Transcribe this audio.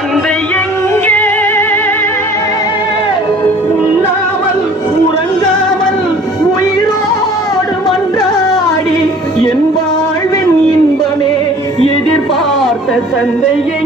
தந்தை எங்கே உண்ணாமல் உறங்காமல் உயிரோடு மன்றாடி என் வாழ்வின் இன்பமே எதிர்பார்த்த தந்தையே